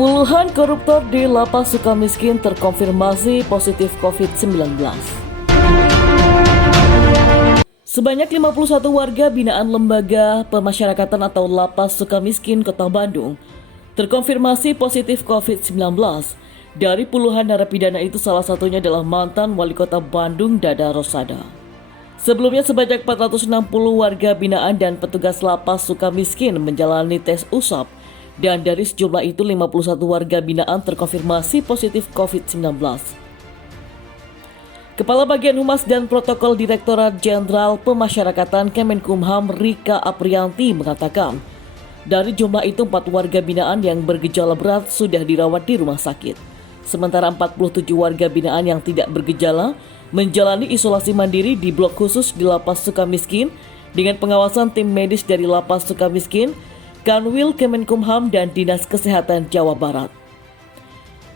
Puluhan koruptor di Lapas Sukamiskin terkonfirmasi positif COVID-19. Sebanyak 51 warga binaan Lembaga Pemasyarakatan atau Lapas Sukamiskin, Kota Bandung terkonfirmasi positif COVID-19. Dari puluhan narapidana itu salah satunya adalah mantan Wali Kota Bandung, Dada Rosada. Sebelumnya sebanyak 460 warga binaan dan petugas Lapas Sukamiskin menjalani tes usap. Dan dari sejumlah itu 51 warga binaan terkonfirmasi positif COVID-19. Kepala Bagian Humas dan Protokol Direktorat Jenderal Pemasyarakatan Kemenkumham Rika Aprianti mengatakan, dari jumlah itu 4 warga binaan yang bergejala berat sudah dirawat di rumah sakit. Sementara 47 warga binaan yang tidak bergejala menjalani isolasi mandiri di blok khusus di Lapas Sukamiskin dengan pengawasan tim medis dari Lapas Sukamiskin, Kanwil Kemenkumham dan Dinas Kesehatan Jawa Barat.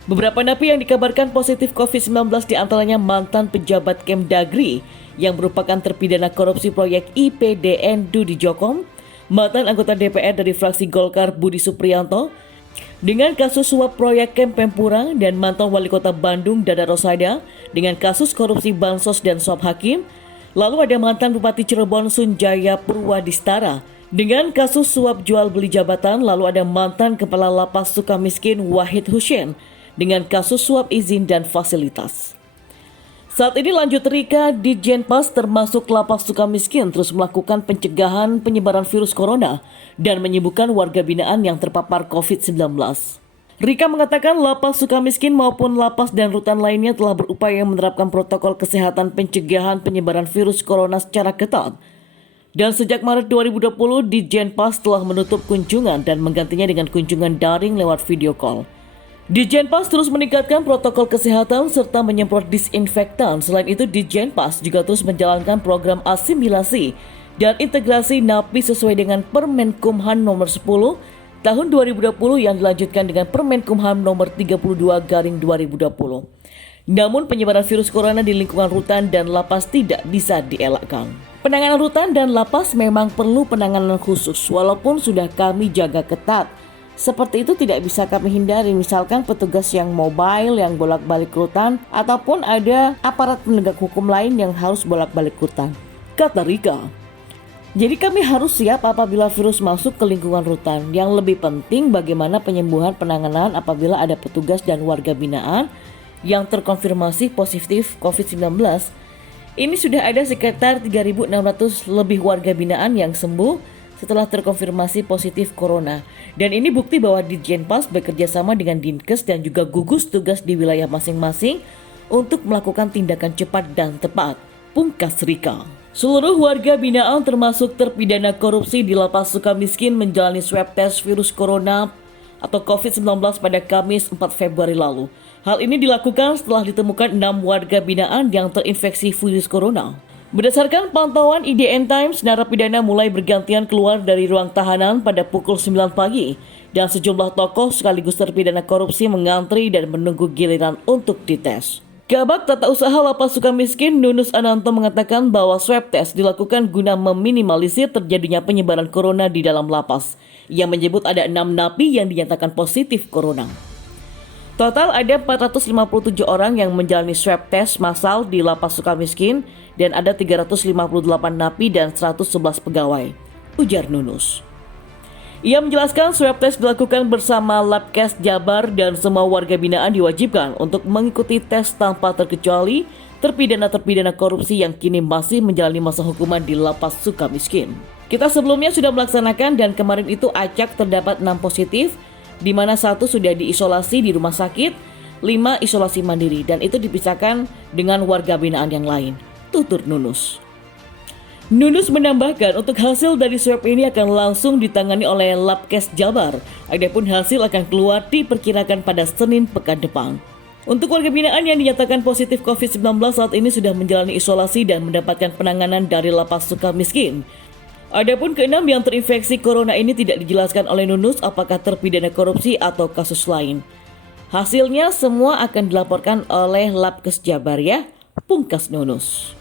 Beberapa napi yang dikabarkan positif COVID-19 diantaranya mantan pejabat Kemdagri yang merupakan terpidana korupsi proyek IPDN Dudi Jokom, mantan anggota DPR dari fraksi Golkar Budi Supriyanto dengan kasus suap proyek Kempempurang dan mantan Wali Kota Bandung Dada Rosada dengan kasus korupsi bansos dan suap hakim. Lalu ada mantan Bupati Cirebon Sunjaya Purwadistara dengan kasus suap jual beli jabatan. Lalu ada mantan Kepala Lapas Sukamiskin Wahid Hussein dengan kasus suap izin dan fasilitas. Saat ini lanjut Rika di Jenpas termasuk Lapas Sukamiskin terus melakukan pencegahan penyebaran virus corona dan menyembuhkan warga binaan yang terpapar COVID-19. Rika mengatakan Lapas Sukamiskin maupun lapas dan rutan lainnya telah berupaya menerapkan protokol kesehatan pencegahan penyebaran virus corona secara ketat. Dan sejak Maret 2020, di Jenpas telah menutup kunjungan dan menggantinya dengan kunjungan daring lewat video call. Di Jenpas terus meningkatkan protokol kesehatan serta menyemprot disinfektan. Selain itu, di Jenpas juga terus menjalankan program asimilasi dan integrasi napi sesuai dengan Permenkumham nomor 10 tahun 2020 yang dilanjutkan dengan Permenkumham nomor 32/2020. Namun penyebaran virus corona di lingkungan rutan dan lapas tidak bisa dielakkan. Penanganan rutan dan lapas memang perlu penanganan khusus walaupun sudah kami jaga ketat. Seperti itu tidak bisa kami hindari, misalkan petugas yang mobile yang bolak-balik rutan ataupun ada aparat penegak hukum lain yang harus bolak-balik rutan, kata Rika. Jadi kami harus siap apabila virus masuk ke lingkungan rutan. Yang lebih penting bagaimana penyembuhan penanganan apabila ada petugas dan warga binaan yang terkonfirmasi positif COVID-19. Ini sudah ada sekitar 3.600 lebih warga binaan yang sembuh setelah terkonfirmasi positif corona. Dan ini bukti bahwa di Jenpas bekerja sama dengan Dinkes dan juga gugus tugas di wilayah masing-masing untuk melakukan tindakan cepat dan tepat, pungkas Rika. Seluruh warga binaan termasuk terpidana korupsi di Lapas Sukamiskin menjalani swab test virus corona atau COVID-19 pada Kamis 4 Februari lalu. Hal ini dilakukan setelah ditemukan 6 warga binaan yang terinfeksi virus corona. Berdasarkan pantauan IDN Times, narapidana mulai bergantian keluar dari ruang tahanan pada pukul 9 pagi dan sejumlah tokoh sekaligus terpidana korupsi mengantri dan menunggu giliran untuk dites. Kabag Tata Usaha Lapas Sukamiskin Nunus Ananto mengatakan bahwa swab test dilakukan guna meminimalisir terjadinya penyebaran corona di dalam lapas. Ia menyebut ada 6 napi yang dinyatakan positif corona. Total ada 457 orang yang menjalani swab test massal di Lapas Sukamiskin dan ada 358 napi dan 111 pegawai, ujar Nunus. Ia menjelaskan swab test dilakukan bersama Labkes Jabar dan semua warga binaan diwajibkan untuk mengikuti tes tanpa terkecuali terpidana-terpidana korupsi yang kini masih menjalani masa hukuman di Lapas Sukamiskin. Kita sebelumnya sudah melaksanakan dan kemarin itu acak terdapat 6 positif, di mana 1 sudah diisolasi di rumah sakit, 5 isolasi mandiri dan itu dipisahkan dengan warga binaan yang lain, tutur Nunus. Nunus menambahkan untuk hasil dari swab ini akan langsung ditangani oleh Labkes Jabar. Adapun hasil akan keluar diperkirakan pada Senin pekan depan. Untuk warga binaan yang dinyatakan positif COVID-19 saat ini sudah menjalani isolasi dan mendapatkan penanganan dari Lapas Sukamiskin. Adapun keenam yang terinfeksi corona ini tidak dijelaskan oleh Nunus apakah terpidana korupsi atau kasus lain. Hasilnya semua akan dilaporkan oleh Labkes Jabar ya, pungkas Nunus.